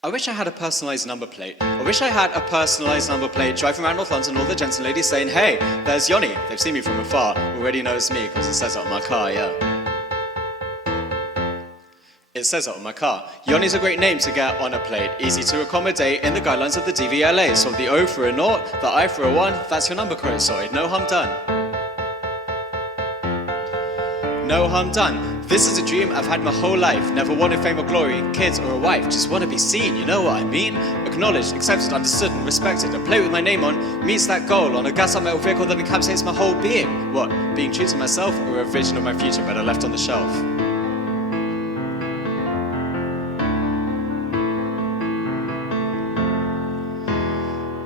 I wish I had a personalised number plate. I wish I had a personalised number plate driving around North London, all the gents and ladies saying, hey, there's Yoni. They've seen me from afar. Already know it's me because it says it on my car, yeah. It says it on my car. Yoni's a great name to get on a plate. Easy to accommodate in the guidelines of the DVLA. So the O for a nought, the I for a 1, that's your number code sorted. No harm done. No harm done. This is a dream I've had my whole life. Never wanted fame or glory, kids or a wife. Just want to be seen, you know what I mean? Acknowledged, accepted, understood and respected. And play with my name on meets that goal. On a gas-up metal vehicle that encapsulates my whole being. What, being true to myself or a vision of my future better left on the shelf?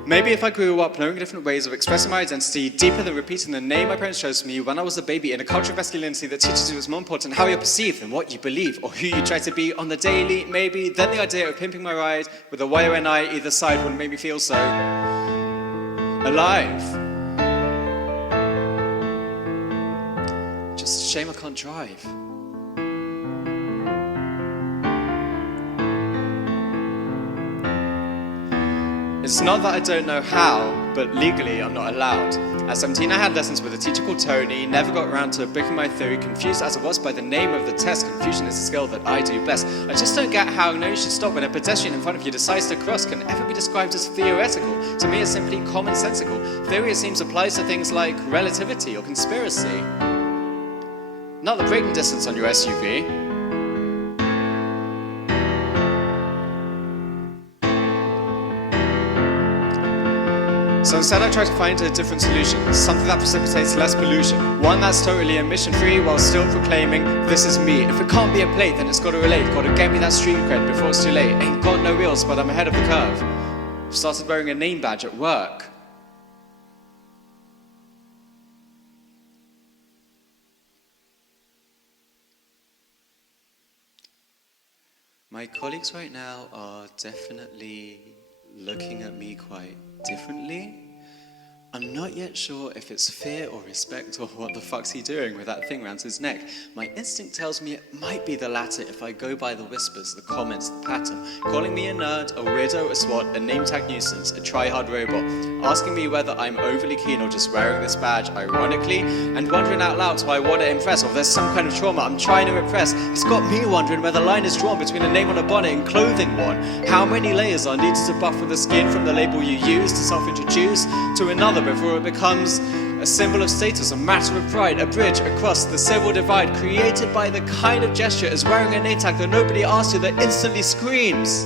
Maybe if I grew up knowing different ways of expressing my identity deeper than repeating the name my parents chose for me when I was a baby in a culture of masculinity that teaches you it's more important how you're perceived than what you believe or who you try to be on the daily, maybe then the idea of pimping my ride with a YONI either side wouldn't make me feel so alive. Just a shame I can't drive. It's not that I don't know how, but legally I'm not allowed. At 17 I had lessons with a teacher called Tony, never got around to booking my theory, confused as I was by the name of the test. Confusion is a skill that I do best. I just don't get how no you should stop when a pedestrian in front of you decides to cross can ever be described as theoretical. To me it's simply commonsensical. Theory it seems applies to things like relativity or conspiracy. Not the braking distance on your SUV. So instead I try to find a different solution, something that precipitates less pollution, one that's totally emission-free while still proclaiming, this is me. If it can't be a plate, then it's gotta relate, gotta get me that street cred before it's too late. Ain't got no wheels, but I'm ahead of the curve. I've started wearing a name badge at work. My colleagues right now are definitely looking at me quite differently. I'm not yet sure if it's fear or respect or what the fuck's he doing with that thing around his neck. My instinct tells me it might be the latter if I go by the whispers, the comments, the patter. Calling me a nerd, a weirdo, a swot, a name tag nuisance, a try-hard robot. Asking me whether I'm overly keen or just wearing this badge ironically. And wondering out loud who I want to impress or if there's some kind of trauma I'm trying to repress. It's got me wondering where the line is drawn between a name on a bonnet and clothing one. How many layers are needed to buffer the skin from the label you use to self-introduce to another before it becomes a symbol of status, a matter of pride, a bridge across the civil divide created by the kind of gesture as wearing a name tag that nobody asks you that instantly screams.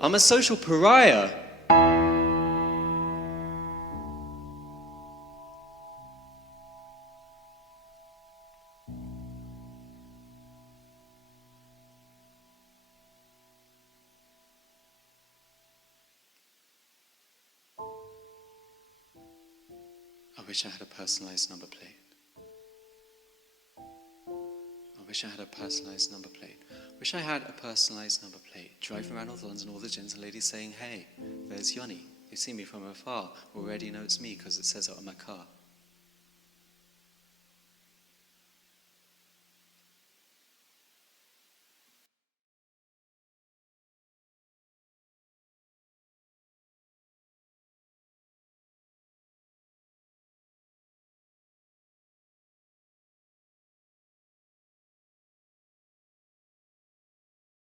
I'm a social pariah. I wish I had a personalised number plate. I wish I had a personalised number plate. Wish I had a personalised number plate. Driving around North London, all the gents and ladies saying, hey, there's Yoni. They've seen me from afar. Already know it's me because it says it on my car.